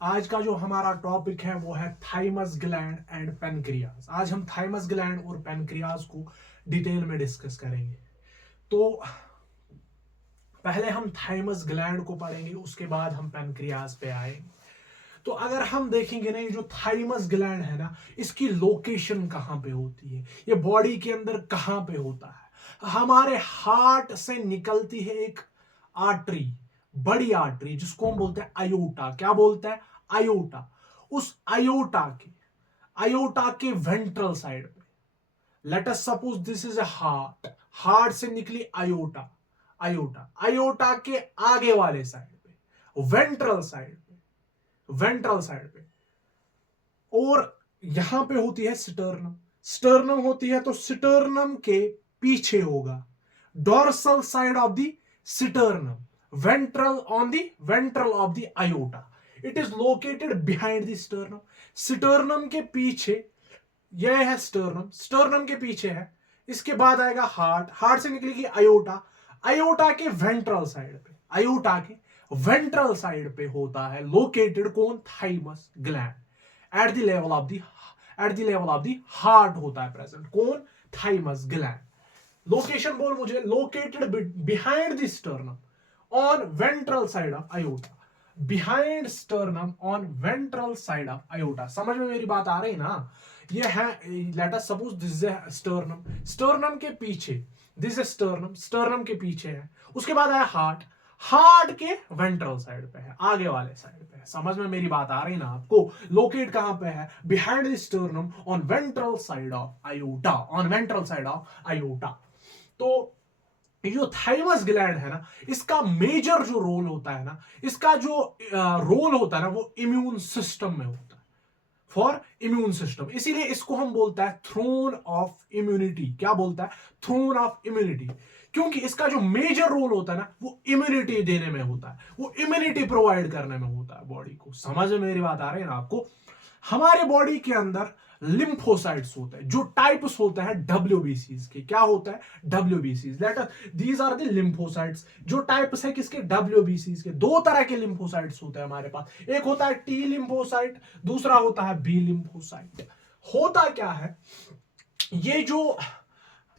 आज का जो हमारा टॉपिक है वो है थाइमस ग्लैंड एंड पेनक्रियाज। आज हम थाइमस ग्लैंड और पेनक्रियाज को डिटेल में डिस्कस करेंगे। तो पहले हम थाइमस ग्लैंड को पढ़ेंगे, उसके बाद हम पेनक्रियाज पे आएंगे। तो अगर हम देखेंगे ना, ये जो थाइमस ग्लैंड है ना, इसकी लोकेशन कहाँ पे होती है, ये बॉडी के अंदर कहाँ पे होता है। हमारे हार्ट से निकलती है एक आर्टरी, बड़ी आर्टरी, जिसको हम बोलते हैं आयोटा। क्या बोलते हैं? आयोटा। उस आयोटा के वेंट्रल साइड पे, late us suppose this is a heart, heart से निकली आयोटा, आयोटा के आगे वाले साइड पे, वेंट्रल साइड पे और यहां पे होती है स्टर्नम। स्टर्नम होती है तो स्टर्नम के पीछे होगा, dorsal side of the sternum, ventral of the iota. It is located behind the sternum. Sternum के पीछे यह है स्टर्नम, स्टर्नम के पीछे है। इसके बाद आएगा हार्ट, हार्ट से निकलेगी आयोटा, आयोटा के वेंट्रल साइड पे, आयोटा के वेंट्रल साइड पे होता है लोकेटेड कौन? Thymus gland. At the level of the heart होता है प्रेजेंट कौन? Thymus gland. लोकेशन बोल मुझे, located behind the sternum on ventral side of iota, behind sternum on ventral side of iota. समझ में मेरी बात आ रही ना? ये है, late us suppose this is sternum, sternum के पीछे, दिस इज स्टर्नम, स्टर्नम के पीछे है। उसके बाद आया हार्ट, हार्ट के वेंट्रल साइड पे है, आगे वाले साइड पे है। समझ में मेरी बात आ रही ना आपको? लोकेट कहां पे है? Behind the sternum on ventral side of iota, on ventral side of iota. तो ये जो थाइमस ग्लैंड है ना, इसका मेजर जो रोल होता है ना, इसका जो रोल होता है ना, वो इम्यून सिस्टम में होता है, फॉर इम्यून सिस्टम। इसीलिए इसको हम बोलता है थ्रोन ऑफ इम्यूनिटी। क्या बोलता है? Throne of immunity. क्योंकि इसका जो मेजर रोल होता है ना, वो इम्यूनिटी देने में होता है, वो इम्यूनिटी प्रोवाइड करने में होता है बॉडी को। समझ में मेरी बात आ रही है ना आपको? हमारे बॉडी के अंदर लिम्फोसाइट्स होते हैं, जो टाइप्स होते हैं डब्ल्यूबीसीज के। क्या होता है? डब्ल्यूबीसीज। Let us, these are the lymphocytes. जो टाइप्स है किसके? डब्ल्यूबीसीज के। दो तरह के लिम्फोसाइट्स होते हैं हमारे पास। एक होता है टी लिम्फोसाइट, दूसरा होता है बी लिम्फोसाइट। होता क्या है, ये जो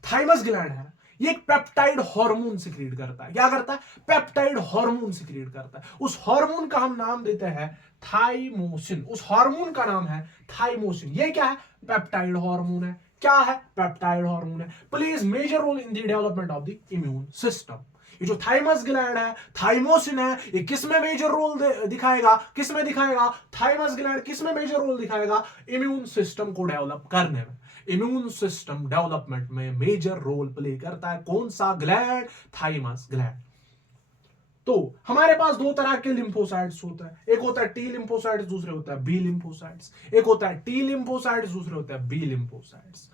थाइमस ग्लैंड है, ये एक पेप्टाइड हार्मोन सिक्रीट करता है। क्या करता है? पेप्टाइड हार्मोन सिक्रीट करता है। उस हार्मोन का हम नाम देते हैं थाइमोसिन। उस हार्मोन का नाम है थाइमोसिन। ये क्या है? पेप्टाइड हार्मोन है। क्या है? पेप्टाइड हार्मोन है। Plays major role in the development of the immune system. ये जो थाइमस ग्लैंड है, थाइमोसिन है, ये किस में मेजर रोल दिखाएगा? किस में दिखाएगा? थाइमस ग्लैंड किस में मेजर रोल दिखाएगा? इम्यून सिस्टम को डेवलप करने में, इम्यून सिस्टम डेवलपमेंट में मेजर रोल प्ले करता है। कौन सा ग्लैंड? Thymus gland. तो हमारे पास दो तरह के लिम्फोसाइट्स होता है, एक होता है टी लिम्फोसाइट्स, दूसरे होता है बी लिम्फोसाइट्स। एक होता है टी लिम्फोसाइट्स, दूसरे होता है बी लिम्फोसाइट्स।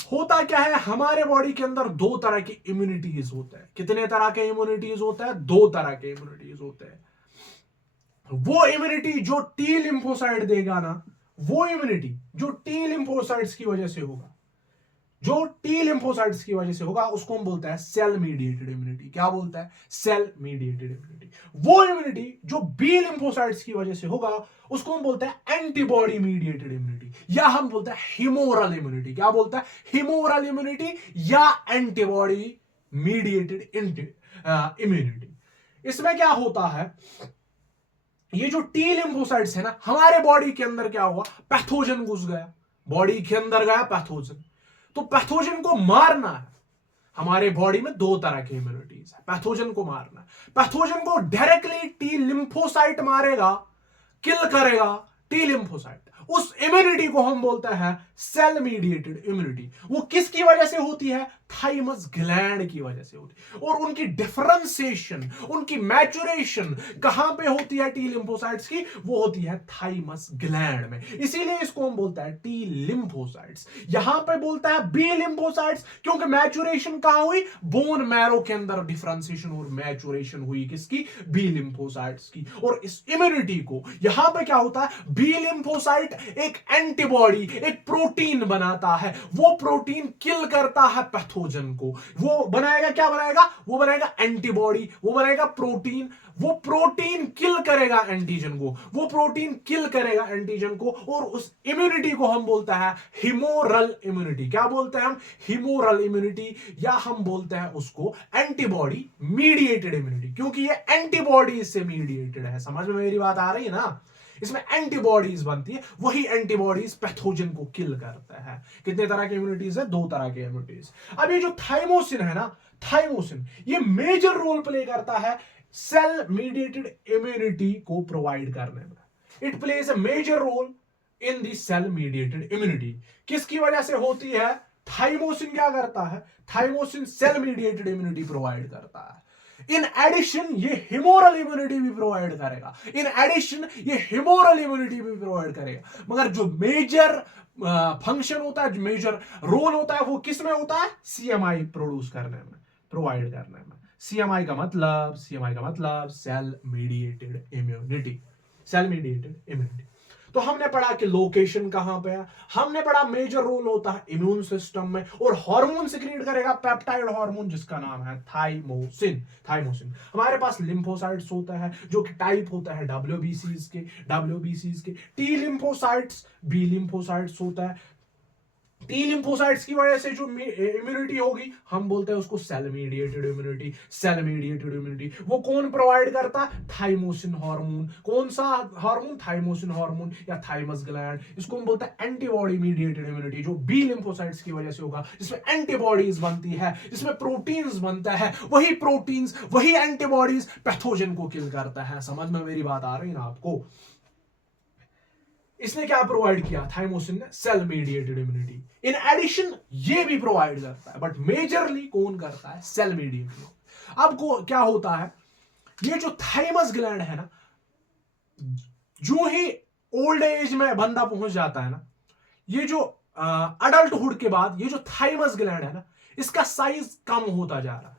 होता क्या है, हमारे बॉडी के अंदर दो तरह की इम्यूनिटीज होते हैं। कितने तरह के इम्यूनिटीज होते हैं? दो तरह के इम्यूनिटीज होते हैं। वो इम्यूनिटी जो टी लिम्फोसाइट देगा ना, वो इम्यूनिटी जो टी लिम्फोसाइट्स की वजह से होगा, जो टी लिम्फोसाइट्स की वजह से होगा, उसको हम बोलते हैं सेल मीडिएटेड इम्यूनिटी। क्या बोलता है? Cell mediated immunity. वो इम्यूनिटी जो बी लिम्फोसाइट्स की वजह से होगा, उसको हम बोलते हैं एंटीबॉडी मीडिएटेड इम्यूनिटी, या हम बोलते हैं हिमोरल इम्यूनिटी। क्या बोलता है? हिमोरल इम्यूनिटी या एंटीबॉडी मीडिएटेड इम्यूनिटी। इसमें क्या होता है, ये जो टी लिम्फोसाइट्स है ना, हमारे बॉडी के अंदर क्या हुआ? पैथोजन घुस गया, बॉडी के अंदर गया पैथोजन। तो पैथोजन को मारना है। हमारे बॉडी में दो तरह की इम्यूनिटीज है, पैथोजन को मारना है। पैथोजन को डायरेक्टली टी लिम्फोसाइट मारेगा, किल करेगा टी लिम्फोसाइट। उस इम्यूनिटी को हम बोलते हैं सेल मीडिएटेड इम्यूनिटी। वो किसकी वजह से होती है? थाइमस ग्लैंड की वजह से होती है। और उनकी डिफरेंशिएशन, उनकी मैचुरेशन कहां पे होती है टी लिम्फोसाइट्स की? वो होती है थाइमस ग्लैंड में। इसीलिए इसको हम बोलते हैं टी लिम्फोसाइट्स। यहां पे बोलता है बी लिम्फोसाइट्स, क्योंकि मैचुरेशन कहां हुई? बोन मैरो के अंदर डिफरेंशिएशन और मैचुरेशन हुई किसकी? बी लिम्फोसाइट्स की। और इस इम्यूनिटी को यहां पे क्या होता है? बी लिम्फोसाइट एक एंटीबॉडी, एक प्रोटीन बनाता है। वो प्रोटीन किल करता है पैथोजन को। वो बनाएगा, क्या बनाएगा? वो बनाएगा एंटीबॉडी, वो बनाएगा प्रोटीन। वो प्रोटीन किल करेगा एंटीजन को, वो प्रोटीन किल करेगा एंटीजन को, और उस इम्यूनिटी को हम बोलता है हिमोरल इम्यूनिटी। क्या बोलते हैं हम? हिमोरल इम्यूनिटी, या हम बोलते हैं उसको एंटीबॉडी मीडिएटेड इम्यूनिटी, क्योंकि ये एंटीबॉडी से मीडिएटेड है। समझ में मेरी बात आ रही है ना? इसमें एंटीबॉडीज बनती है, वही एंटीबॉडीज पैथोजन को किल करता है। कितने तरह की इम्यूनिटीज है? 2 तरह की इम्यूनिटीज। अब ये जो थाइमोसिन है ना, थाइमोसिन, ये मेजर रोल प्ले करता है सेल मीडिएटेड इम्यूनिटी को प्रोवाइड करने में। It plays a major role in the cell mediated immunity. किसकी वजह से होती है? थाइमोसिन क्या करता है? Thymosin cell mediated immunity provide करता है। इन एडिशन ये हिमोरल इम्यूनिटी भी प्रोवाइड करेगा। इन एडिशन ये हिमोरल इम्यूनिटी भी प्रोवाइड करेगा। मगर जो मेजर फंक्शन होता है, जो मेजर रोल होता है, वो किस में होता है? सीएमआई प्रोड्यूस करने में, प्रोवाइड करने में। सीएमआई का मतलब cell mediated immunity, cell mediated immunity. तो हमने पढ़ा कि लोकेशन कहां पे है, हमने पढ़ा मेजर रोल होता है इम्यून सिस्टम में, और हार्मोन सिक्रीट करेगा पेप्टाइड हार्मोन जिसका नाम है थाइमोसिन। थाइमोसिन हमारे पास लिम्फोसाइट्स होता है जो कि टाइप होता है डब्ल्यूबीसीज के टी लिम्फोसाइट्स, बी लिम्फोसाइट्स होता है। टी लिम्फोसाइट्स की वजह से जो इम्यूनिटी होगी हम बोलते हैं उसको cell mediated immunity. Cell mediated immunity वो कौन प्रोवाइड करता है? Thymosin hormone. कौन सा हार्मोन? थाइमोसिन हार्मोन या थाइमस ग्लैंड। इसको हम बोलते हैं एंटीबॉडी मीडिएटेड इम्यूनिटी, जो बी लिम्फोसाइट्स की वजह से होगा, जिसमें एंटीबॉडीज बनती है, जिसमें प्रोटीन्स बनता है। वही प्रोटीन्स, वही एंटीबॉडीज पैथोजन को किल करता है। समझ में मेरी बात आ रही है ना आपको? इसने क्या प्रोवाइड किया? थाइमोसिन ने cell mediated immunity. In addition ये भी प्रोवाइड करता है, बट मेजरली कौन करता है? Cell mediated. अब को क्या होता है, ये जो थाइमस ग्लैंड है ना, जो ही ओल्ड एज में बंदा पहुंच जाता है ना, ये जो अडल्टहुड के बाद ये जो थाइमस ग्लैंड है ना, इसका साइज कम होता जा रहा है,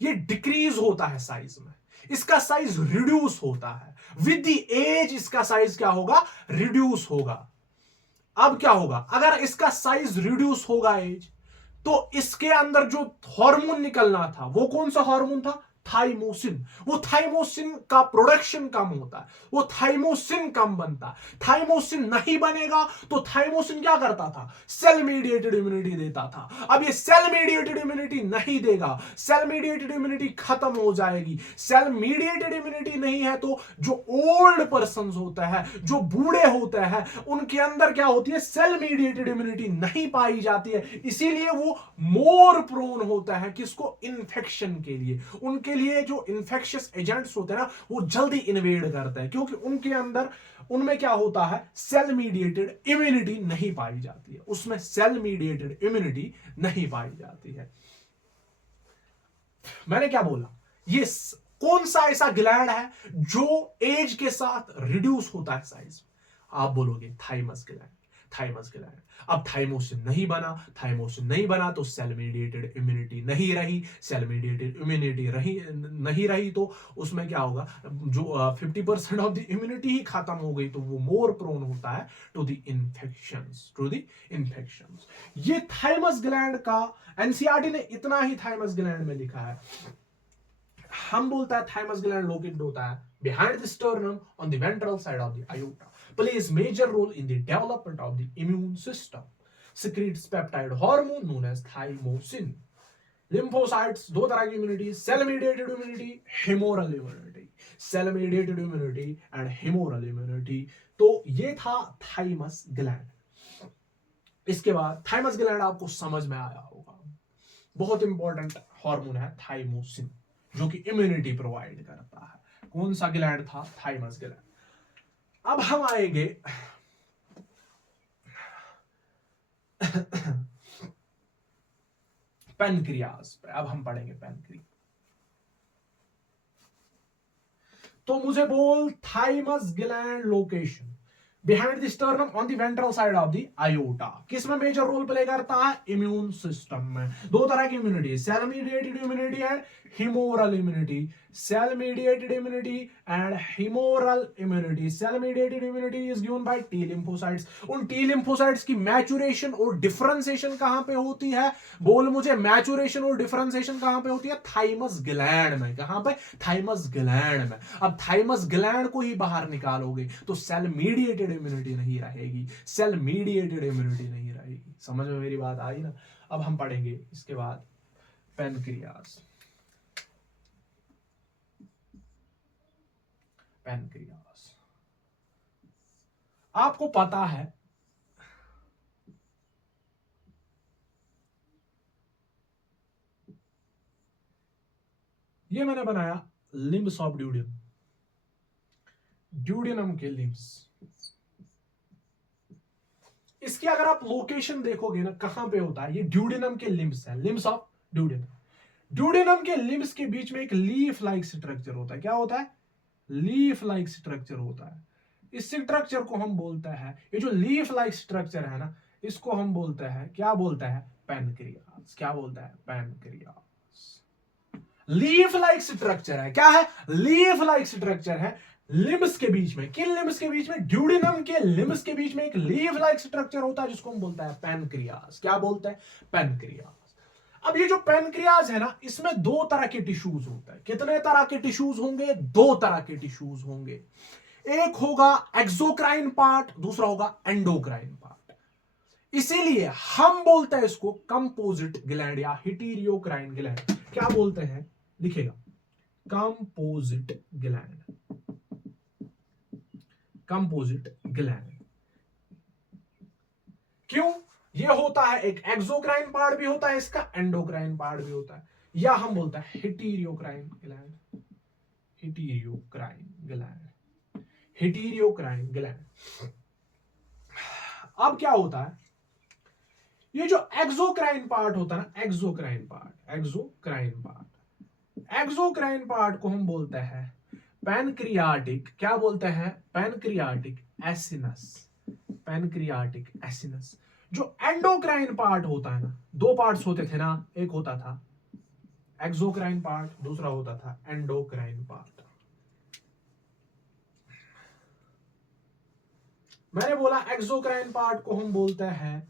ये डिक्रीज होता है साइज में, इसका साइज रिड्यूस होता है। विद द एज इसका साइज क्या होगा? रिड्यूस होगा। अब क्या होगा? अगर इसका साइज रिड्यूस होगा एज, तो इसके अंदर जो हार्मोन निकलना था वो कौन सा हार्मोन था? थाइमोसिन। वो थाइमोसिन का प्रोडक्शन कम होता है, वो थाइमोसिन कम बनता है। थाइमोसिन नहीं बनेगा तो थाइमोसिन क्या करता था? सेल मीडिएटेड इम्यूनिटी देता था। अब ये सेल मीडिएटेड इम्यूनिटी नहीं देगा, सेल मीडिएटेड इम्यूनिटी खत्म हो जाएगी। सेल मीडिएटेड इम्यूनिटी नहीं है तो जो ओल्ड पर्सन होता है, जो बूढ़े होते हैं, उनके अंदर क्या होती है? सेल मीडिएटेड इम्यूनिटी नहीं पाई जाती है। इसीलिए वो मोर प्रोन होता है किसको? इन्फेक्शन के लिए। उनके लिए जो इन्फेक्शियस एजेंट्स होते हैं ना, वो जल्दी इन्वेड करते हैं, क्योंकि उनके अंदर, उनमें क्या होता है? सेल मीडिएटेड इम्यूनिटी नहीं पाई जाती है, उसमें सेल मीडिएटेड इम्यूनिटी नहीं पाई जाती है। मैंने क्या बोला? ये कौन सा ऐसा ग्लैंड है जो एज के साथ रिड्यूस होता है साइज? आप बोलोगे थाइमस ग्लैंड, थाइमस ग्लैंड। अब थाइमोसिन नहीं बना तो सेल मीडिएटेड इम्यूनिटी नहीं रही, सेल मीडिएटेड इम्यूनिटी नहीं रही तो उसमें क्या होगा? जो 50% ऑफ द इम्यूनिटी ही खत्म हो गई तो वो मोर प्रोन होता है टू द इन्फेक्शंस। ये थाइमस ग्लैंड का एनसीईआरटी ने इतना ही थाइमस ग्लैंड में लिखा है। हम बोलता है थाइमस ग्लैंड लोकेटेड होता है behind the sternum on the ventral side of the aorta, plays major role in the development of the immune system, secretes peptide hormone known as thymosin. Lymphocytes, 2 तरह की immunity, cell mediated immunity, humoral immunity. Cell mediated immunity and humoral immunity. तो ये था thymus gland. इसके बाद thymus gland आपको समझ में आया होगा, बहुत इंपॉर्टेंट हार्मोन है थाइमोसिन, जो कि इम्यूनिटी प्रोवाइड करता है। कौन सा ग्लैंड था? Thymus gland. अब हम आएंगे पैनक्रियाज पे। अब हम पढ़ेंगे पैनक्रियाज। तो मुझे बोल, thymus gland location behind the sternum on the ventral side of the aorta, किसमें मेजर रोल प्ले करता है? इम्यून सिस्टम में। 2 तरह की immunity, cell mediated immunity and humoral immunity, cell mediated immunity and humoral immunity. Cell mediated immunity is given by T lymphocytes. उन T lymphocytes की maturation और differentiation कहां पे होती है? बोल मुझे, मैचुरेशन और डिफरेंशिएशन कहां पे होती है? थाइमस ग्लैंड में। कहां पे? थाइमस ग्लैंड में। अब थाइमस ग्लैंड को ही बाहर निकालोगे तो सेल मीडिएटेड इम्यूनिटी नहीं रहेगी, सेल मीडिएटेड इम्यूनिटी नहीं रहेगी। समझ में मेरी बात आई ना? अब हम पढ़ेंगे इसके बाद पैनक्रियाज। पैनक्रियाज आपको पता है ये मैंने बनाया लिम्ब्स ऑफ ड्यूडियम, ड्यूडियनम के लिम्ब्स। इसकी अगर आप लोकेशन देखोगे ना कहां पे होता है, ये ड्यूडियनम के लिम्ब्स है, लिम्ब्स ऑफ ड्यूडियनम। ड्यूडियनम के लिम्ब्स के बीच में एक लीफ लाइक स्ट्रक्चर होता है। क्या होता है? लीफ लाइक स्ट्रक्चर होता है। इस स्ट्रक्चर को हम बोलते हैं, ये जो लीफ लाइक स्ट्रक्चर है ना, इसको हम बोलते हैं, क्या बोलते हैं? पैनक्रियाज। क्या बोलता है? पैनक्रियाज। लीफ लाइक स्ट्रक्चर है। क्या है? लीफ लाइक स्ट्रक्चर है लिम्ब्स के बीच में। किन लिम्ब्स के बीच में? ड्यूडिनम के लिम्ब्स के बीच में एक लीफ लाइक स्ट्रक्चर होता है जिसको हम बोलता है पैनक्रियाज। क्या बोलते हैं? पैनक्रियाज। अब ये जो पैनक्रियाज है ना, इसमें दो तरह के टिश्यूज होता है। कितने तरह के टिश्यूज होंगे? दो तरह के टिश्यूज होंगे। एक होगा एक्सोक्राइन पार्ट, दूसरा होगा एंडोक्राइन पार्ट। इसीलिए हम बोलते हैं इसको कंपोजिट ग्लैंड या हिटीरियोक्राइन ग्लैंड। क्या बोलते हैं? लिखेगा कंपोजिट ग्लैंड, कंपोजिट ग्लैंड। क्यों? ये होता है, एक एक्सोक्राइन पार्ट भी होता है इसका, एंडोक्राइन पार्ट भी होता है, या हम बोलते हैं हिटीरियोक्राइन gland, heterocrine gland, heterocrine gland. अब क्या होता है, ये जो एक्सोक्राइन पार्ट होता है ना, exocrine part, exocrine part, exocrine part को हम बोलते हैं पैनक्रियाटिक। क्या बोलते हैं? Pancreatic acinus, pancreatic acinus. जो एंडोक्राइन पार्ट होता है ना, दो पार्ट्स होते थे ना, एक होता था एक्सोक्राइन पार्ट, दूसरा होता था एंडोक्राइन पार्ट। मैंने बोला एक्सोक्राइन पार्ट को हम बोलते हैं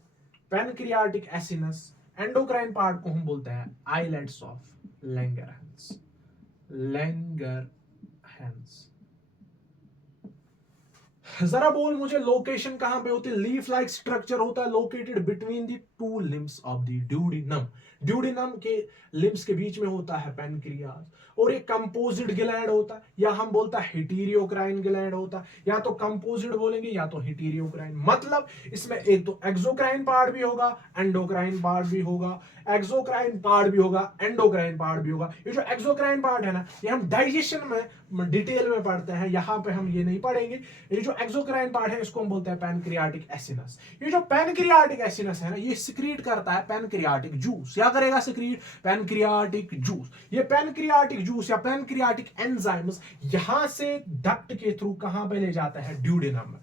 पैनक्रियाटिक एसिनस, एंडोक्राइन पार्ट को हम बोलते हैं आइलेट्स ऑफ लैंगरहैंस, लैंगरहैंस। जरा बोल मुझे, लोकेशन कहां पे होती है? लीफ लाइक स्ट्रक्चर होता है located between the two limbs of the duodenum. Duodenum के लिम्ब्स के बीच में होता है पैनक्रियाज। और एक कंपोजिट ग्लैंड होता है, या हम बोलता है हिटीरियोक्राइन ग्लैंड होता है, या तो कंपोजिट बोलेंगे या तो हिटीरियोक्राइन। मतलब इसमें एक तो एक्सोक्राइन पार्ट भी होगा, एंडोक्राइन पार्ट भी होगा, एक्सोक्राइन पार्ट भी होगा, एंडोक्राइन पार्ट भी होगा। ये जो एक्सोक्राइन पार्ट है ना, ये हम डाइजेशन में डिटेल में पढ़ते हैं, यहां पे हम ये नहीं पढ़ेंगे। ये जो एक्सोक्राइन पार्ट है इसको हम बोलते हैं पैनक्रियाटिक एसिनस। ये जो पैनक्रियाटिक एसिनस है ना, ये सिक्रीट करता है पैनक्रियाटिक जूस। क्या करेगा? Secrete pancreatic juice. ये पैनक्रियाटिक जूस या पैनक्रियाटिक एंजाइम्स यहां से डक्ट के थ्रू कहां पे ले जाता है? ड्यूडिनम में।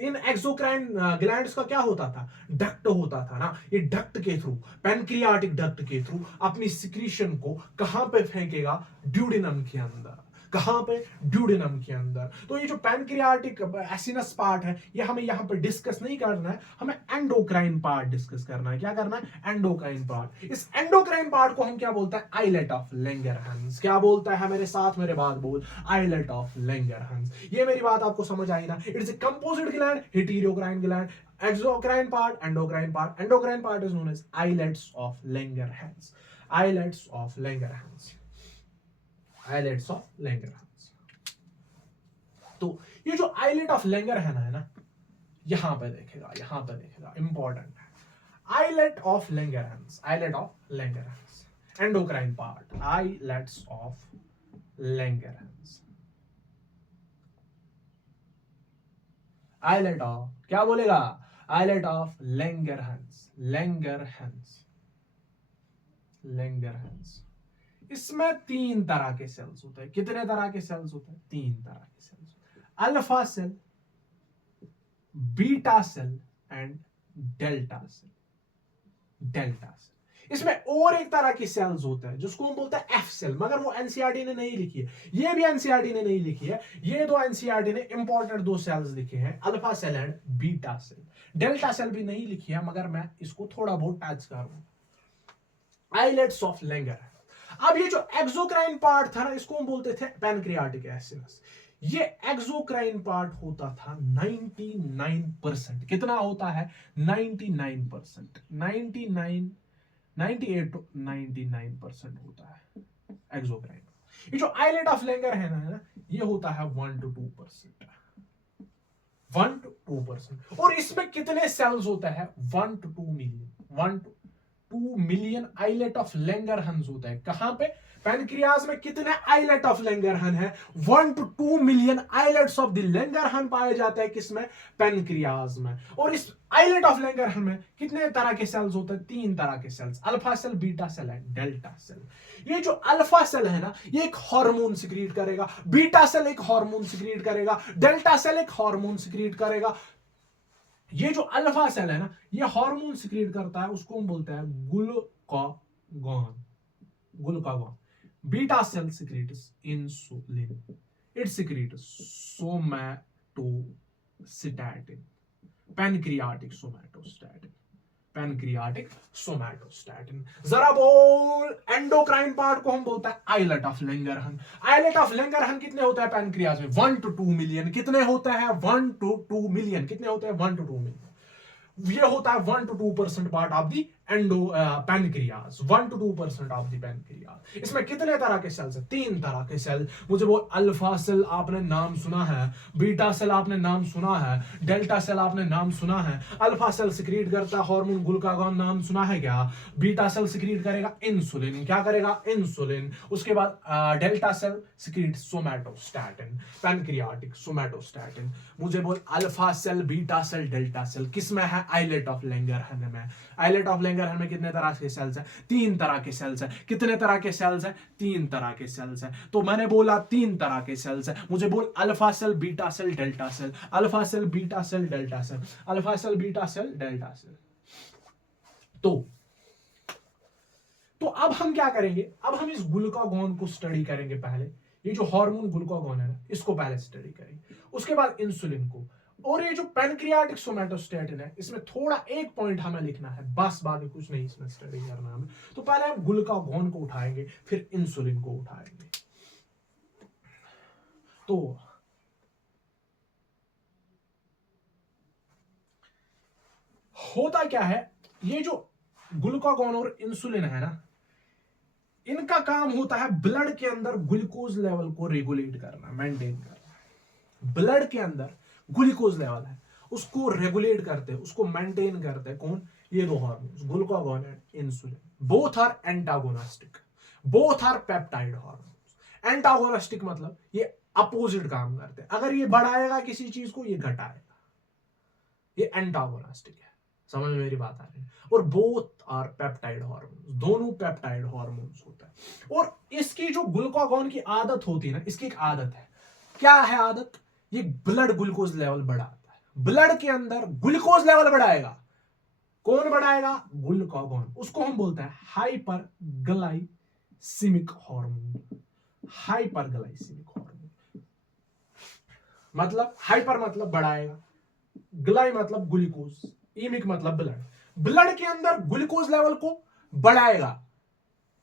इन एक्सोक्राइन ग्लैंड्स का क्या होता था? डक्ट होता था ना। ये डक्ट के थ्रू, पैनक्रियाटिक डक्ट के थ्रू अपनी सिक्रीशन को कहां पे फेंकेगा? ड्यूडिनम के अंदर। कहां पे? ड्यूडिनम के अंदर। तो ये जो पैनक्रियाटिक एसिनस पार्ट है, ये हमें यहां पे डिस्कस नहीं करना है, हमें एंडोक्राइन पार्ट डिस्कस करना है। क्या करना है? Endocrine part. इस एंडोक्राइन पार्ट को हम क्या बोलते हैं? Islet of Langerhans. क्या बोलता है? मेरे साथ मेरे बात बोल, आइलेट ऑफ लैंगरहैंस। ये मेरी बात आपको समझ आई ना? It's a composite gland, heterocrine gland, exocrine part, endocrine part. Endocrine part is known as islets of Langerhans. Islets of Langerhans. Islets of Langerhans. तो ये जो आइलेट ऑफ लैंगरहैंस है ना, यहां पे देखेगा, यहां पे देखेगा, इंपॉर्टेंट है। Islet of Langerhans, islet of Langerhans, endocrine part, islets of Langerhans, islet of, क्या बोलेगा? Islet of Langerhans, Langerhans, Langerhans. इसमें तीन तरह के सेल्स होते हैं। कितने तरह के सेल्स होते हैं? तीन तरह के सेल्स होते हैं। Alpha cell, beta cell and delta cell. Delta cell, इसमें और एक तरह की सेल्स होता है जिसको हम बोलते हैं एफ सेल, मगर वो एनसीईआरटी ने नहीं लिखी है, ये भी एनसीईआरटी ने नहीं लिखी है। ये दो एनसीईआरटी ने इंपॉर्टेंट दो सेल्स लिखे हैं, alpha cell and beta cell. Delta cell भी नहीं लिखी है, मगर मैं इसको थोड़ा बहुत टच करूंगा। Islets of Langer. अब ये जो एक्सोक्राइन पार्ट था ना, इसको हम बोलते थे पैनक्रियाटिक एसिनस। ये एक्सोक्राइन पार्ट होता था 99%। कितना होता है? 99%, 98 to 99% होता है एक्सोक्राइन। ये जो आइलेट ऑफ लैंगर है ना, ये होता है 1 to 2%, 1 to 2%। और इसमें कितने सेल्स होता है? 1 to 2 million, 1 to 2 million islet of Langerhans होता है। कहां पे? पैनक्रियाज में कितने आइलेट ऑफ लैंगरहन है? 1 to 2 million islets of the Langerhans पाए जाते हैं किसमें? पैनक्रियाज में। और इस आइलेट ऑफ लैंगरहन में कितने तरह के सेल्स होते हैं? 3 तरह के cells, alpha cell, beta cell and delta cell. ये जो अल्फा सेल है ना, ये एक हार्मोन सिक्रीट करेगा, बीटा सेल एक हार्मोन सिक्रीट करेगा, डेल्टा सेल एक हार्मोन सिक्रीट करेगा। ये जो अल्फा सेल है ना, ये हार्मोन सिक्रीट करता है, उसको हम बोलते हैं glucagon, glucagon. Beta cell secretes insulin, it secretes somatostatin, pancreatic somatostatin, pancreatic somatostatin. जरा बोल, एंडोक्राइन पार्ट को हम बोलते हैं islet of Langerhans. Islet of Langerhans कितने होता है पैनक्रियाज में? 1 to 2 मिलियन। कितने होता है? 1 to 2 मिलियन। कितने होते हैं? 1 to 2 मिलियन। ये होता है 1 to 2% part of the endo pancreas, 1 to 2% of the pancreas. इसमें कितने तरह के सेल्स है? 3 तरह के सेल। मुझे वो अल्फा सेल आपने नाम सुना है, बीटा सेल आपने नाम सुना है, डेल्टा सेल आपने नाम सुना है। अल्फा सेल सिक्रीट करता हार्मोन ग्लूकागॉन, नाम सुना है क्या? बीटा सेल सिक्रीट करेगा इंसुलिन, क्या करेगा? इंसुलिन। उसके बाद delta cell secrete somatostatin, pancreatic somatostatin. मुझे बोल, alpha cell, beta cell, delta cell किसमें है? आइलेट ऑफ लैंगरहन में। आइलेट ऑफ लैंगरहन में कितने तरह के सेल्स हैं? 3 तरह के सेल्स हैं। कितने तरह के सेल्स हैं? 3 तरह के सेल्स हैं। तो मैंने बोला 3 तरह के सेल्स हैं। मुझे बोल, alpha cell, beta cell, delta cell, alpha cell, beta cell, delta cell, alpha cell, beta cell, delta cell. तो अब हम क्या करेंगे? अब हम इस ग्लूकागॉन को स्टडी करेंगे। पहले ये जो हार्मोन ग्लूकागॉन है ना, इसको पहले स्टडी करेंगे, उसके बाद इंसुलिन को। और ये जो पैनक्रियाटिक सोमैटोस्टैटिन है, इसमें थोड़ा एक पॉइंट हमें लिखना है, बस बाकी कुछ नहीं इसमें स्टडी करना हमें। तो पहले हम ग्लूकागॉन को उठाएंगे, फिर इंसुलिन को उठाएंगे। तो होता क्या है, ये जो ग्लूकागॉन और इंसुलिन है ना, इनका काम होता है ब्लड के अंदर ग्लूकोज लेवल को रेगुलेट करना, मेंटेन करना। ब्लड के अंदर ग्लूकोज लेवल है, उसको रेगुलेट करते हैं, उसको मेंटेन करते हैं। कौन? ये दो hormones, glucagon and insulin. Both are antagonistic, both are peptide hormones. Antagonistic मतलब ये अपोजिट काम करते हैं। अगर ये बढ़ाएगा किसी चीज को, ये घटाएगा, ये एंटागोनिस्टिक है। समझ में मेरी बात आ रही है? और बोथ आर पेप्टाइड हार्मोन्स, दोनों पेप्टाइड हार्मोन्स होता है। और इसकी जो ग्लूकागॉन की आदत होती है ना, इसकी एक आदत है। क्या है आदत? ये ब्लड ग्लूकोज लेवल बढ़ाता है। ब्लड के अंदर ग्लूकोज लेवल बढ़ाएगा। कौन बढ़ाएगा? ग्लूकागॉन। उसको हम बोलते हैं हाइपरग्लाइसीमिक हार्मोन। हाइपरग्लाइसीमिक हार्मोन मतलब, हाइपर मतलब बढ़ाएगा, ग्लाई मतलब ग्लूकोज, इमिक मतलब ब्लड। ब्लड के अंदर ग्लूकोज लेवल को बढ़ाएगा।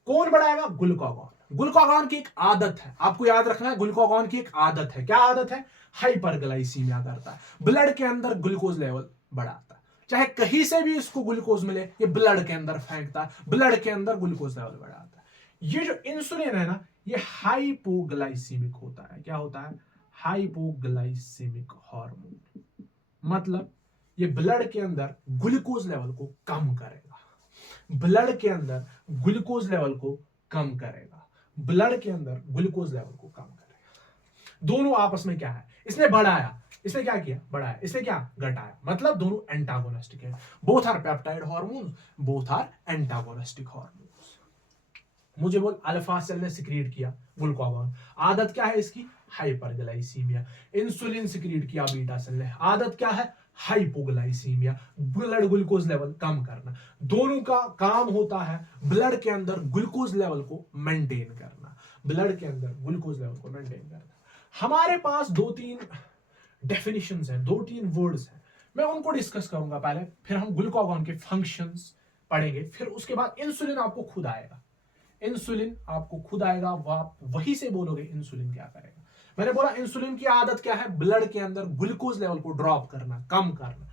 कौन बढ़ाएगा? ग्लूकागॉन। ग्लूकागॉन की एक आदत है, आपको याद रखना है, ग्लूकागॉन की एक आदत है। क्या आदत है? हाइपरग्लाइसीमिया करता है, ब्लड के अंदर ग्लूकोज लेवल बढ़ाता है। चाहे कहीं से भी इसको ग्लूकोज मिले, ये ब्लड के अंदर फेंकता है, ब्लड के अंदर ग्लूकोज लेवल बढ़ाता है। ये जो इंसुलिन है ना, ये हाइपोग्लाइसीमिक होता है। क्या होता है? Hypoglycaemic hormone. मतलब ये ब्लड के अंदर ग्लूकोज लेवल को कम करेगा, ब्लड के अंदर ग्लूकोज लेवल को कम करेगा, ब्लड के अंदर ग्लूकोज लेवल को कम करेगा। दोनों आपस में क्या है? इसने बढ़ाया, इसने क्या किया? बढ़ाया। इसने क्या? घटाया। मतलब दोनों एंटागोनिस्टिक है। Both are peptide hormones, both are antagonistic hormones. मुझे बोल, अल्फा सेल ने सिक्रीट किया ग्लूकागॉन, आदत क्या है इसकी? हाइपरग्लाइसीमिया। इंसुलिन सिक्रीट किया बीटा सेल ने, आदत क्या है? हाइपोग्लाइसीमिया, ब्लड ग्लूकोज लेवल कम करना। दोनों का काम होता है ब्लड के अंदर ग्लूकोज लेवल को मेंटेन करना, ब्लड के अंदर ग्लूकोज लेवल को मेंटेन करना। हमारे पास 2-3 डेफिनेशंस हैं, 2-3 वर्ड्स हैं, मैं उनको डिस्कस करूंगा पहले, फिर हम ग्लूकागॉन के फंक्शंस पढ़ेंगे, फिर उसके बाद इंसुलिन आपको खुद आएगा, इंसुलिन आपको खुद आएगा, आप वही से बोलोगे इंसुलिन क्या करेगा। मैंने बोला इंसुलिन की आदत क्या है, ब्लड के अंदर ग्लूकोज लेवल को ड्रॉप करना, कम करना।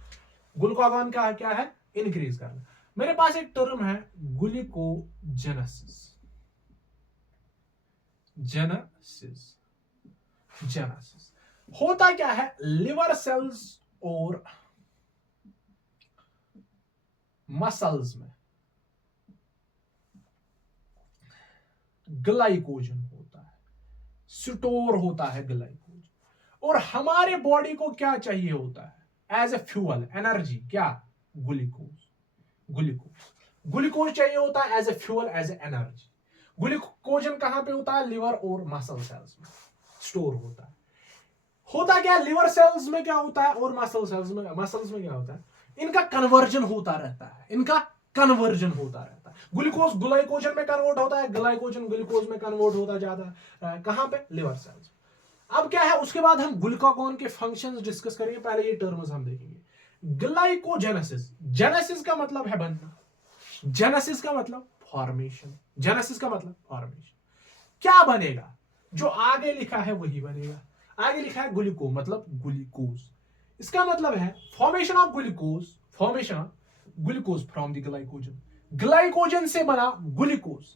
ग्लूकागॉन का क्या है, इंक्रीज करना। मेरे पास एक टर्म है ग्लूकोजेनेसिस, जेनेसिस, जेनेसिस होता क्या है, लिवर सेल्स और मसल्स में ग्लाइकोजन होता है, स्टोर होता है ग्लाइकोजन, और हमारे बॉडी को क्या चाहिए होता है एज ए फ्यूअल, एनर्जी, क्या, ग्लूकोज, ग्लूकोज, ग्लूकोज चाहिए होता है as a fuel, as a energy. Glycogen कहां पे होता है, लिवर और मसल सेल्स में स्टोर होता है। होता क्या है, लिवर सेल्स में क्या होता है और मसल्स में क्या होता है, इनका कन्वर्जन होता रहता है, इनका कन्वर्जन होता रहता है। ग्लूकोज ग्लाइकोजन में कन्वर्ट होता है, ग्लाइकोजन ग्लूकोज में कन्वर्ट होता जाता है, कहां पे, लिवर सेल्स। अब क्या है, उसके बाद हम ग्लूकागॉन के फंक्शंस डिस्कस करेंगे, पहले ये टर्म्स हम देखेंगे। ग्लाइकोजेनेसिस, जेनेसिस का मतलब है बनना, जेनेसिस का मतलब फॉर्मेशन, जेनेसिस का मतलब फॉर्मेशन। क्या बनेगा, जो आगे लिखा है वही बनेगा। आगे लिखा है ग्लूको मतलब ग्लूकोज, इसका मतलब है formation of glucose, formation of glucose from the glycogen, glycogen से बना ग्लूकोज,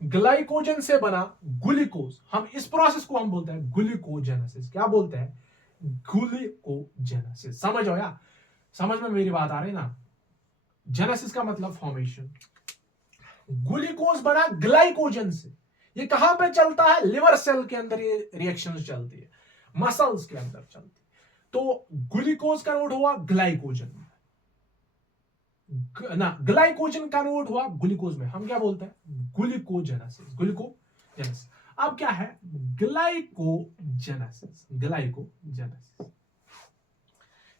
ग्लाइकोजन से बना ग्लूकोज। हम इस प्रोसेस को हम बोलते हैं ग्लूकोजेनेसिस। क्या बोलते हैं, ग्लूकोजेनेसिस। समझ हो या, समझ में मेरी बात आ रही ना। जेनेसिस का मतलब फॉर्मेशन, ग्लूकोज बना ग्लाइकोजन से। ये कहां पे चलता है, लिवर सेल के अंदर ये रिएक्शन चलती है, मसल्स के अंदर चलती है। तो ग्लूकोज कन्वर्ट हुआ ग्लाइकोजन में, ना ग्लाइकोजन कन्वर्ट हुआ ग्लूकोज में, हम क्या बोलते हैं, ग्लूकोजेनेसिस, ग्लूकोजेनेसिस। अब क्या है, ग्लाइकोजेनेसिस, ग्लाइकोजेनेसिस।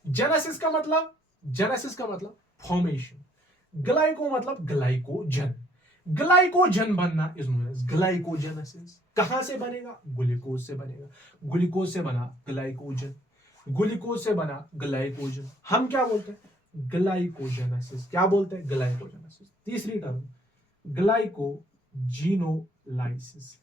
जेनेसिस का मतलब, जेनेसिस का मतलब फॉर्मेशन, ग्लाइको मतलब ग्लाइकोजन, ग्लाइकोजन बनना इज नोन एज ग्लाइकोजेनेसिस। कहां से बनेगा, ग्लूकोज से बनेगा, ग्लूकोज से बना ग्लाइकोजन, ग्लूकोज से बना ग्लाइकोजन, हम क्या बोलते हैं, ग्लाइकोजेनेसिस। क्या बोलते हैं, ग्लाइकोजेनेसिस। तीसरी टर्म ग्लाइकोजीनोलाइसिस।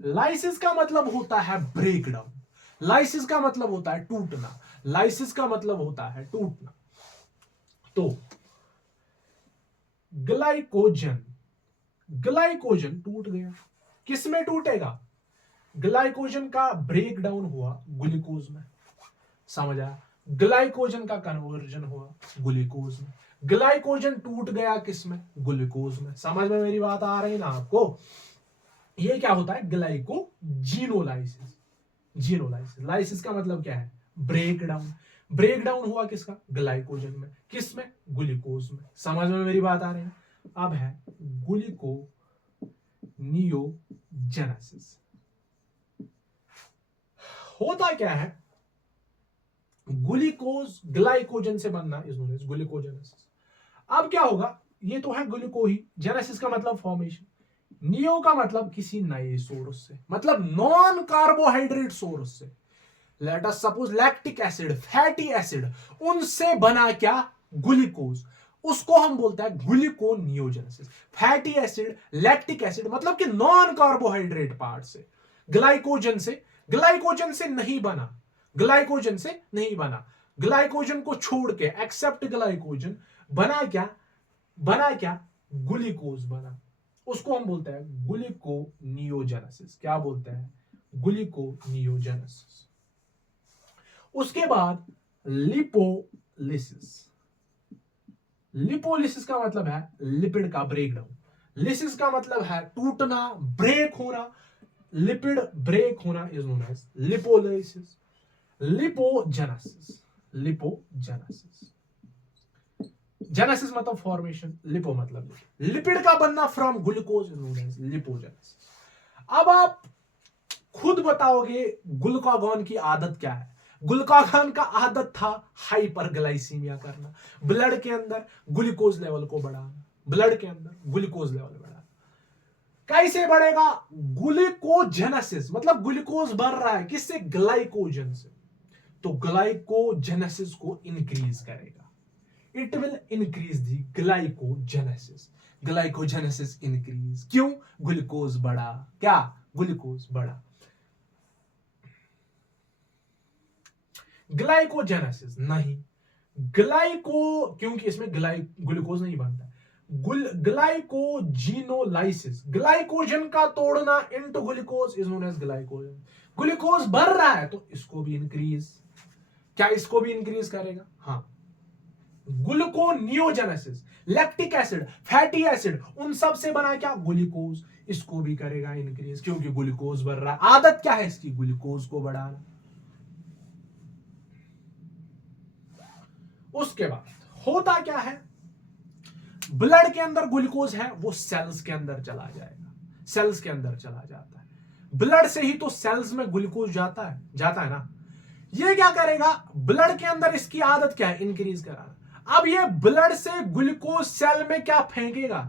लाइसिस का मतलब होता है ब्रेक डाउन, लाइसिस का मतलब होता है टूटना, लाइसिस का मतलब होता है टूटना। तो ग्लाइकोजन, ग्लाइकोजन टूट गया, किसमें टूटेगा, ग्लाइकोजन का ब्रेक डाउन हुआ ग्लूकोज में, समझ आया। ग्लाइकोजन का कन्वर्जन हुआ ग्लूकोज में, ग्लाइकोजन टूट गया किसमें, ग्लूकोज में। समझ में मेरी बात आ रही ना आपको। ये क्या होता है, ग्लाइकोजीनोलाइसिस, जीनोलाइसिस। लाइसिस का मतलब क्या है, ब्रेक डाउन, ब्रेक डाउन हुआ किसका, ग्लाइकोजन में, किसमें, ग्लूकोज में। समझ में मेरी बात आ रही है। अब है ग्लूकोनियोजेनेसिस। होता क्या है, ग्लूकोज ग्लाइकोजन से बनना इज नोन एज ग्लूकोजेनेसिस। अब क्या होगा, ये तो है ग्लूको ही, जेनेसिस का मतलब फॉर्मेशन, नियो का मतलब किसी नए सोर्स से, मतलब नॉन कार्बोहाइड्रेट सोर्स से। Let us suppose lactic acid, fatty acid, उनसे बना क्या, ग्लूकोज, उसको हम बोलते हैं gluconeogenesis. Fatty acid, lactic acid मतलब कि नॉन कार्बोहाइड्रेट पार्ट से, ग्लाइकोजन से, ग्लाइकोजन से नहीं बना, ग्लाइकोजन से नहीं बना, ग्लाइकोजन को छोड़ के एक्सेप्ट ग्लाइकोजन बना क्या, बना क्या, ग्लूकोज बना, उसको हम बोलते हैं ग्लूकोनियोजेनेसिस। क्या बोलते हैं, ग्लूकोनियोजेनेसिस। उसके बाद लिपोलिसिस, लिपोलिसिस का मतलब है लिपिड का ब्रेकडाउन, लिसिस का मतलब है टूटना, ब्रेक होना, लिपिड ब्रेक होना is known as lipolysis. Lipogenesis, lipogenesis, genesis मतलब फॉर्मेशन, लिपो मतलब लिपिड का बनना from glucose is known as lipogenesis. अब आप खुद बताओगे ग्लूकागॉन की आदत क्या है, ग्लूकागॉन का आदत था हाइपरग्लाइसीमिया करना, ब्लड के अंदर ग्लूकोज लेवल को बढ़ाना, ब्लड के अंदर ग्लूकोज लेवल बढ़ाना। कैसे बढ़ेगा? ग्लूकोजेनेसिस, मतलब ग्लूकोज बढ़ रहा है किससे? ग्लाइकोजन से। तो ग्लाइकोजेनेसिस को इंक्रीज करेगा, it will increase the glycogenesis, glycogenesis increase. क्यों? ग्लूकोज बढ़ा। क्या? ग्लूकोज बढ़ा। ग्लाइकोजेनेसिस नहीं, क्योंकि इसमें ग्लूकोज नहीं बनता। ग्लाइकोजिनोलाइसिस, ग्लाइकोजन का तोड़ना into glucose is known as glycogen. Glucose बढ़ रहा है तो इसको भी इंक्रीज, क्या इसको भी इंक्रीज करेगा? हाँ। Gluconeogenesis, lactic acid, fatty acid, उन सब से बना क्या? ग्लूकोज, इसको भी करेगा इंक्रीज, क्योंकि ग्लूकोज बढ़ रहा है। आदत क्या है इसकी? ग्लूकोज को बढ़ाना। उसके बाद होता क्या है? ब्लड के अंदर ग्लूकोज है वो सेल्स के अंदर चला जाएगा, सेल्स के अंदर चला जाता है। ब्लड से ही तो सेल्स में ग्लूकोज जाता है ना। ये क्या करेगा? ब्लड के अंदर इसकी आदत क्या है? इंक्रीज कराना। अब ये ब्लड से ग्लूकोज सेल में क्या फेंकेगा?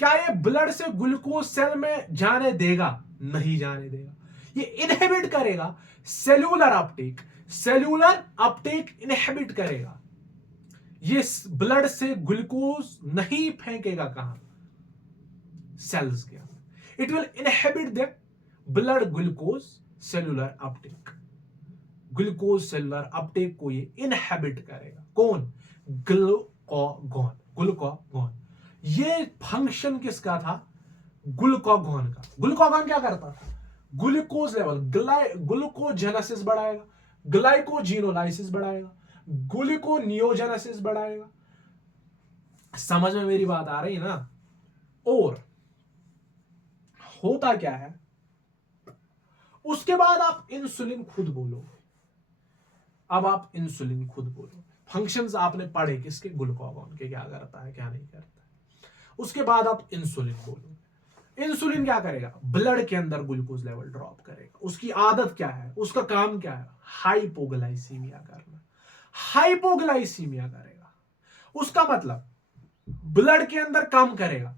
क्या ये ब्लड से ग्लूकोज सेल में जाने देगा? नहीं जाने देगा। ये इनहिबिट करेगा cellular uptake, cellular Uptake inhibit करेगा। ये ब्लड से ग्लूकोज नहीं फेंकेगा कहां? सेल्स के अंदर। It will inhibit the blood glucose cellular Uptake, glucose cellular Uptake को ये इनहिबिट करेगा। कौन? ग्लूकागॉन। ये फंक्शन किसका था? ग्लूकागॉन का। ग्लूकागॉन क्या करता था? ग्लूकोज लेवल, ग्लूकोजेनेसिस बढ़ाएगा, ग्लाइकोजिनोलाइसिस बढ़ाएगा, ग्लूकोनियोजेनेसिस बढ़ाएगा। समझ में मेरी बात आ रही ना? और होता क्या है? उसके बाद आप इंसुलिन खुद बोलोगे। अब आप इंसुलिन खुद बोलोगे। फंक्शंस आपने पढ़े किसके? ग्लूकागॉन के, क्या करता है क्या नहीं करता है। उसके बाद आप इंसुलिन बोलोगे। इंसुलिन क्या करेगा? ब्लड के अंदर ग्लूकोज लेवल ड्रॉप करेगा। उसकी आदत क्या है? उसका काम क्या है? हाइपोग्लाइसीमिया करना। हाइपोग्लाइसीमिया करेगा, उसका मतलब ब्लड के अंदर काम करेगा,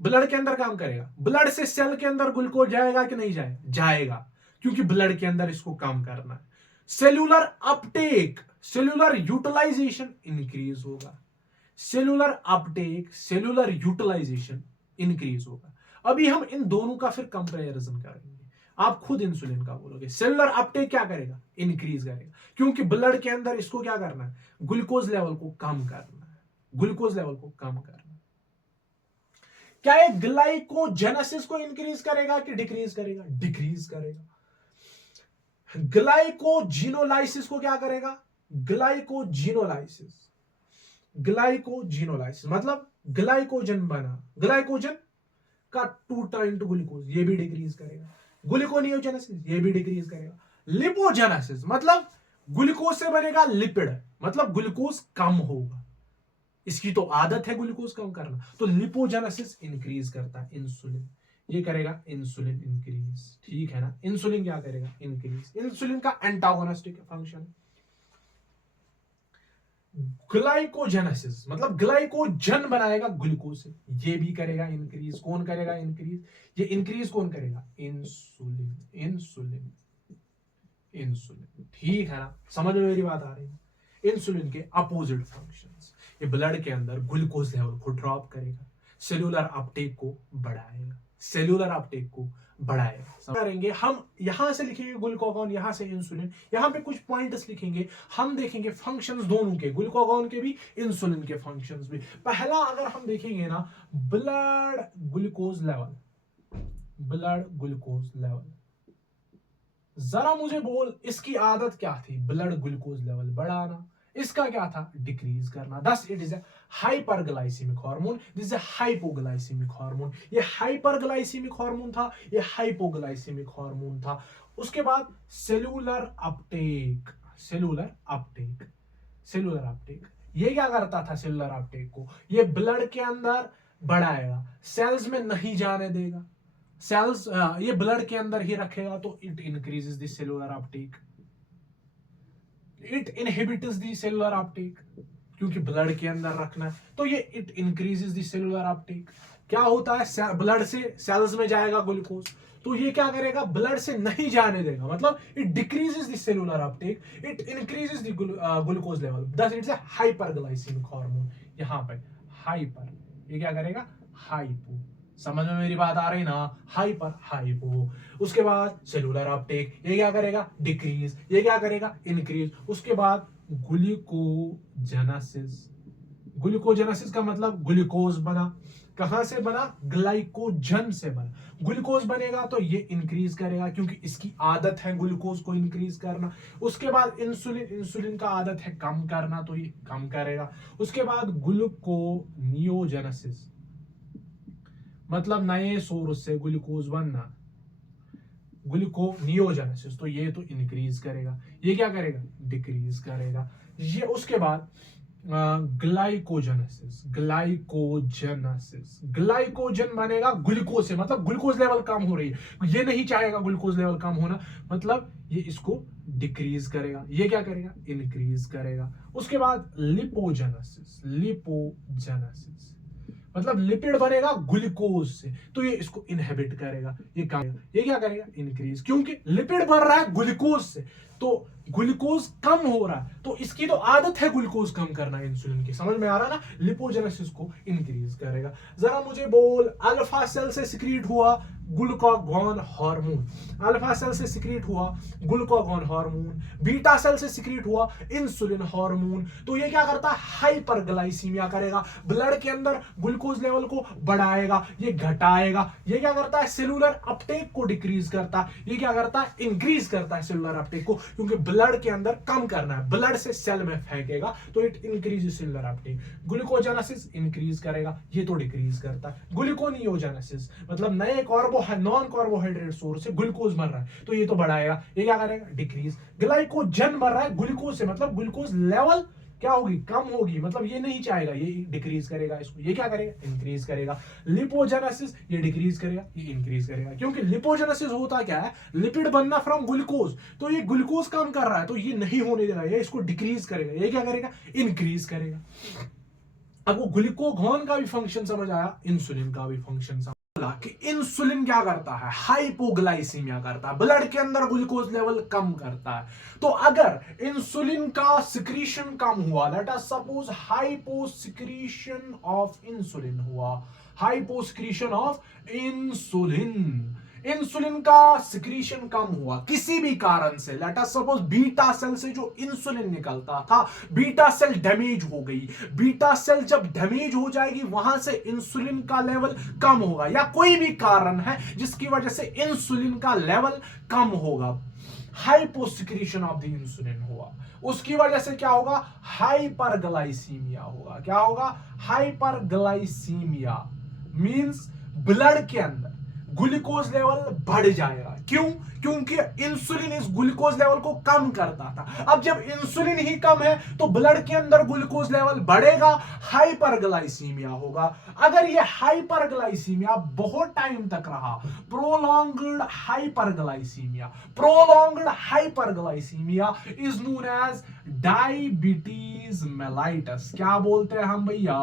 ब्लड के अंदर काम करेगा। ब्लड से सेल के अंदर ग्लूकोज जाएगा कि नहीं जाएगा? जाएगा, क्योंकि ब्लड के अंदर इसको काम करना है। Cellular uptake, cellular utilisation increase होगा, cellular uptake, cellular utilisation increase होगा। अभी हम इन दोनों का फिर कंपैरिजन करेंगे। आप खुद इंसुलिन का बोलोगे। सेल्यूलर अपटेक क्या करेगा? इंक्रीज करेगा, क्योंकि ब्लड के अंदर इसको क्या करना है? ग्लूकोज लेवल को कम करना है, ग्लूकोज लेवल को कम करना है। क्या ये ग्लाइकोजेनेसिस को इंक्रीज करेगा कि डिक्रीज करेगा? डिक्रीज करेगा। ग्लाइकोजिनोलाइसिस को क्या करेगा? ग्लाइकोजिनोलाइसिस, ग्लाइकोजिनोलाइसिस मतलब ग्लाइकोजन बना, ग्लाइकोजन का टूटा इनटू ग्लूकोज, ये भी डिक्रीज करेगा। ग्लूकोनियोजेनेसिस, ये भी डिक्रीज करेगा। लिपोजेनेसिस मतलब ग्लूकोज से बनेगा लिपिड, मतलब ग्लूकोज कम होगा। इसकी तो आदत है ग्लूकोज कम करना, तो लिपोजेनेसिस इंक्रीज करता है इंसुलिन। ये करेगा इंसुलिन इंक्रीज, ठीक है ना। इंसुलिन क्या करेगा? इंक्रीज। इंसुलिन का एंटागोनिस्टिक फंक्शन। ग्लाइकोजेनेसिस मतलब ग्लाइकोजन बनाएगा ग्लूकोज से, ये भी करेगा इंक्रीज। कौन करेगा इंक्रीज? ये इंक्रीज कौन करेगा? इंसुलिन, इंसुलिन, इंसुलिन, ठीक है ना। समझ में मेरी बात आ रही है? इंसुलिन के अपोजिट फंक्शंस। ये ब्लड के अंदर ग्लूकोज लेवल को ड्रॉप करेगा, सेल्यूलर अपटेक को बढ़ाएगा, सेल्यूलर अपटेक को बढ़ाएगा। करेंगे हम, यहां से लिखेंगे ग्लूकागॉन, यहां से इंसुलिन, यहां पे कुछ पॉइंट्स लिखेंगे। हम देखेंगे फंक्शंस दोनों के, ग्लूकागॉन के भी, इंसुलिन के फंक्शंस भी। पहला अगर हम देखेंगे ना, blood glucose level, blood glucose level. जरा मुझे बोल, इसकी आदत क्या थी? ब्लड ग्लूकोज लेवल बढ़ाना। इसका क्या था? डिक्रीज करना। Thus it is a hyperglycaemic hormone, this is a hypoglycaemic hormone. ये हाइपरग्लाइसीमिक हार्मोन था, ये हाइपोग्लाइसीमिक हार्मोन था। उसके बाद cellular uptake, cellular uptake, cellular Uptake. ये क्या करता था? सेल्यूलर अपटेक को ये ब्लड के अंदर बढ़ाएगा, सेल्स में नहीं जाने देगा। सेल्स ये ब्लड के अंदर ही रखेगा, तो it increases the cellular Uptake. It inhibits the cellular Uptake, क्योंकि ब्लड के अंदर रखना है, तो ये it increases the cellular Uptake. क्या होता है, ब्लड से सेल्स में जाएगा ग्लूकोज, तो ये क्या करेगा, ब्लड से नहीं जाने देगा, मतलब it decreases the cellular Uptake, it increases the glucose level, दस इट्स अ हाइपरग्लाइसेमिक हार्मोन। यहां पे हाइपर, ये क्या करेगा, हाइपो। समझ में मेरी बात आ रही ना, हाइपर हाइपो। उसके बाद सेलुलर अपटेक, ये क्या करेगा, डिक्रीज, ये क्या करेगा, इंक्रीज। उसके बाद ग्लूकोजेनेसिस, ग्लूकोजेनेसिस का मतलब ग्लूकोज बना, कहां से बना, ग्लाइकोजन से बना। ग्लूकोज बनेगा तो ये इंक्रीज करेगा, क्योंकि इसकी आदत है ग्लूकोज को इंक्रीज करना। उसके बाद इंसुलिन, इंसुलिन का आदत है कम करना, तो ये कम करेगा। उसके बाद ग्लूकोनियोजेनेसिस, मतलब नए सोर्स से ग्लूकोज बनना, ग्लूकोनियोजेनेसिस, तो ये तो इंक्रीज करेगा, ये क्या करेगा, डिक्रीज करेगा। ये उसके बाद ग्लाइकोजेनेसिस, ग्लाइकोजेनेसिस, ग्लाइकोजन बनेगा ग्लूकोज से, मतलब ग्लूकोज लेवल कम हो रही है, ये नहीं चाहेगा ग्लूकोज लेवल कम होना, मतलब ये इसको डिक्रीज करेगा, ये क्या करेगा, इंक्रीज करेगा। उसके बाद लिपोजेनेसिस, लिपोजेनेसिस मतलब लिपिड बनेगा ग्लूकोज से, तो ये इसको इनहिबिट करेगा, ये क्या करेगा, इंक्रीज, क्योंकि लिपिड बन रहा है ग्लूकोज से, तो ग्लूकोज कम हो रहा है, तो इसकी तो आदत है ग्लूकोज कम करना इंसुलिन की, समझ में आ रहा ना, लिपोजेनेसिस को इंक्रीज करेगा। जरा मुझे बोल, अल्फा सेल से सिक्रीट हुआ ग्लूकागॉन हार्मोन, अल्फा सेल से सिक्रीट हुआ ग्लूकागॉन हार्मोन, बीटा सेल से सिक्रीट हुआ इंसुलिन हार्मोन, तो ये क्या करता है, हाइपरग्लाइसीमिया करेगा, ब्लड के अंदर ग्लूकोज लेवल को बढ़ाएगा, ये घटाएगा। ये क्या करता है, सेलुलर अपटेक को डिक्रीज करता है, ये क्या करता है, इंक्रीज करता है सेलुलर अपटेक को, क्योंकि ब्लड के अंदर कम करना है, ब्लड से सेल में फेंकेगा, तो it increase cellular Uptake. Glucogenesis increase करेगा, ये तो डिक्रीज करता है। ग्लूकोनियोजेनेसिस मतलब नए नॉन कार्बोहाइड्रेट सोर्स से ग्लूकोज बन रहा है, तो ये तो बढ़ाएगा, ये क्या करेगा, डिक्रीज। ग्लाइकोजन बन रहा है ग्लूकोज से, मतलब ग्लूकोज लेवल क्या होगी, कम होगी, मतलब ये नहीं चाहेगा, ये डिक्रीज करेगा इसको, ये क्या करेगा, इंक्रीज करेगा। लिपोजेनेसिस, ये डिक्रीज करेगा, ये इंक्रीज करेगा, क्योंकि लिपोजेनेसिस होता क्या है, लिपिड बनना फ्रॉम ग्लूकोज, तो ये ग्लूकोज कम कर रहा है, तो ये नहीं होने देगा, ये इसको डिक्रीज करेगा, ये क्या करेगा, इंक्रीज करेगा। अब वो ग्लूकागॉन का भी फंक्शन समझ आया, इंसुलिन का भी फंक्शन समझ कि इंसुलिन क्या करता है, हाइपोग्लाइसीमिया करता है, ब्लड के अंदर ग्लूकोज लेवल कम करता है। तो अगर इंसुलिन का सिक्रीशन कम हुआ, let us suppose hyposecretion of insulin हुआ, हाइपोसिक्रीशन ऑफ इंसुलिन, इंसुलिन का सिक्रीशन कम हुआ किसी भी कारण से, let us suppose beta cell से जो इंसुलिन निकलता था, बीटा सेल डैमेज हो गई, बीटा सेल जब डैमेज हो जाएगी वहां से इंसुलिन का लेवल कम होगा, या कोई भी कारण है जिसकी वजह से इंसुलिन का लेवल कम होगा, हाइपोसिक्रीशन ऑफ द इंसुलिन हुआ, उसकी वजह से क्या होगा, हाइपरग्लाइसीमिया होगा। क्या होगा, हाइपरग्लाइसीमिया मींस ब्लड के अंदर ग्लूकोज लेवल बढ़ जाएगा। क्यों, क्योंकि इंसुलिन इस ग्लूकोज लेवल को कम करता था। अब जब इंसुलिन ही कम है तो ब्लड के अंदर ग्लूकोज लेवल बढ़ेगा, हाइपरग्लाइसीमिया होगा। अगर ये हाइपरग्लाइसीमिया बहुत टाइम तक रहा, prolonged hyperglycaemia, prolonged hyperglycaemia is known as diabetes mellitus. क्या बोलते हैं हम भैया,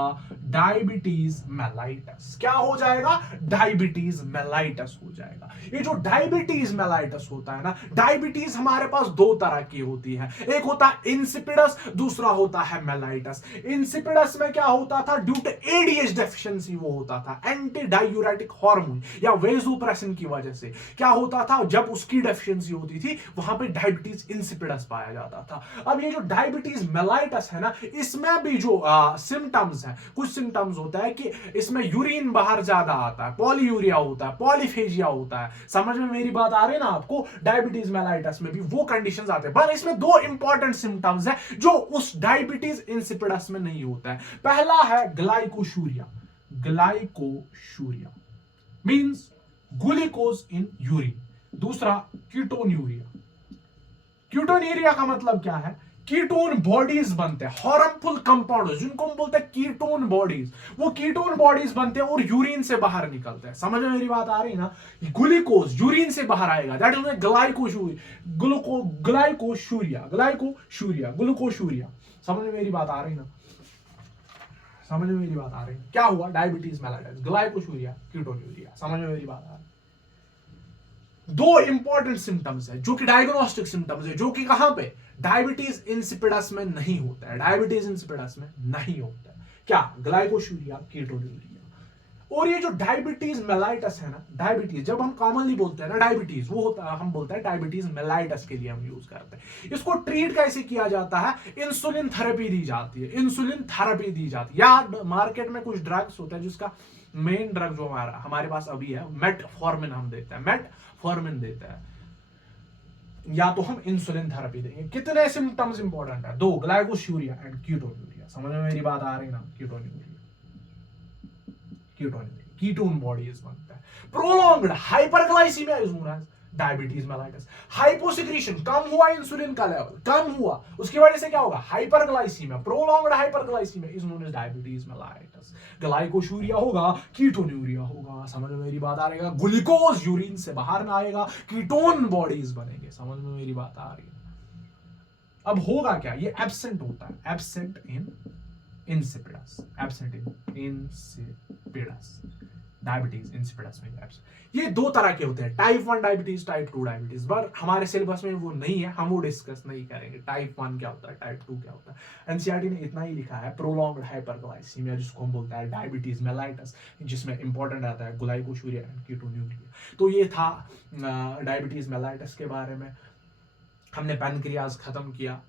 डायबिटीज मेलाइटस। क्या हो जाएगा, डायबिटीज मेलाइटस हो जाएगा। ये जो डायबिटीज मेलाइटस होता है ना, डायबिटीज हमारे पास दो तरह की होती है, एक होता है इंसिपिडस, दूसरा होता है मेलाइटस। इंसिपिडस में क्या होता था, ड्यू टू एडीएच डेफिशिएंसी वो होता था, एंटी डायूरेटिक हार्मोन या वेसोप्रेसिन की वजह से क्या होता था, जब उसकी डेफिशिएंसी होती थी वहां पे डायबिटीज इंसिपिडस पाया जाता था। अब ये जो डायबिटीज मेलाइटस है ना, इसमें भी जो सिम्टम्स है, कुछ सिम्टम्स होता है कि इसमें यूरिन बाहर ज्यादा आता है, पॉलीयूरिया होता है, पॉलीफेजिया होता है। समझ में मेरी बात आ रही है ना आपको, डायबिटीज मेलाइटस में भी वो कंडीशंस आते हैं, पर इसमें दो इंपॉर्टेंट सिम्टम्स है जो उस डायबिटीज इंसिपिडस में नहीं होता है। पहला है ग्लाइकोशूरिया, ग्लाइकोशूरिया मींस ग्लूकोज इन यूरिन। दूसरा कीटोन्यूरिया, कीटोन्यूरिया का मतलब क्या है कीटोन बॉडीज बनते हैं, हार्मफुल कंपाउंड जिनको हम बोलते हैं कीटोन बॉडीज, वो कीटोन बॉडीज बनते हैं और यूरिन से बाहर निकलते हैं। समझ में मेरी बात आ रही ना? ग्लूकोज यूरिन से बाहर आएगा, दैट इज ग्लूकोशूरिया। समझ में मेरी बात आ रही ना? समझ में मेरी बात आ रही? क्या हुआ? Diabetes mellitus, glycosuria, ketonuria. समझ में मेरी बात आ रही? दो इंपॉर्टेंट सिम्टम्स है जो कि डायग्नोस्टिक सिम्टम्स है, जो कि कहां पे? डायबिटीज इंसिपिडस में नहीं होता है, डायबिटीज इंसिपिडस में नहीं होता है। क्या? ग्लाइकोशूरिया, कीटोन्यूरिया। और ये जो डायबिटीज मेलाइटस है ना, डायबिटीज जब हम कॉमनली बोलते हैं ना डायबिटीज, वो होता है, हम बोलते हैं डायबिटीज मेलाइटस के लिए हम यूज करते हैं। इसको ट्रीट कैसे किया जाता है? इंसुलिन थेरेपी दी जाती है, इंसुलिन थेरेपी दी जाती है। या मार्केट में कुछ ड्रग्स होता है जिसका मेन ड्रग जो हमारे पास अभी है मेटफॉर्मिन, हम देते हैं, मेटफॉर्मिन देते हैं, या तो हम इंसुलिन थेरेपी देंगे। कितने सिम्टम्स इंपॉर्टेंट है? दो, ग्लाइकोशूरिया एंड कीटोन्यूरिया। समझ में मेरी बात आ रही ना? कीटोन बॉडीज बनता है। Prolonged hyperglycaemia is known as diabetes mellitus. Hyposecretion, कम हुआ इंसुलिन का लेवल, कम हुआ, उसकी वजह से क्या होगा? Hyperglycaemia, prolonged hyperglycaemia is known as diabetes mellitus. Glycosuria होगा, कीटोन्यूरिया होगा। समझ में मेरी बात आ रही है? ग्लूकोज यूरिन से बाहर ना आएगा, कीटोन बॉडीज बनेंगे। समझ में मेरी बात आ रही है? अब होगा क्या? ये एब्सेंट होता है, absent in insipidus, absent in insipidus, diabetes insipidus में एब्सेंट। ये दो तरह के होते हैं, टाइप 1 डायबिटीज, टाइप 2 डायबिटीज। पर हमारे सिलेबस में वो नहीं है, हम वो डिस्कस नहीं करेंगे। टाइप 1 क्या होता है, टाइप 2 क्या होता है। एनसीईआरटी ने इतना ही लिखा है, प्रोलॉन्ग्ड हाइपरग्लाइसीमिया जिसको हम बोलते हैं डायबिटीज मेलाइटस, जिसमें इंपॉर्टेंट आता है ग्लाइकोशूरिया एंड कीटोन्यूरिया। तो ये था डायबिटीज मेलाइटस के बारे में। हमने पैनक्रियाज खत्म किया।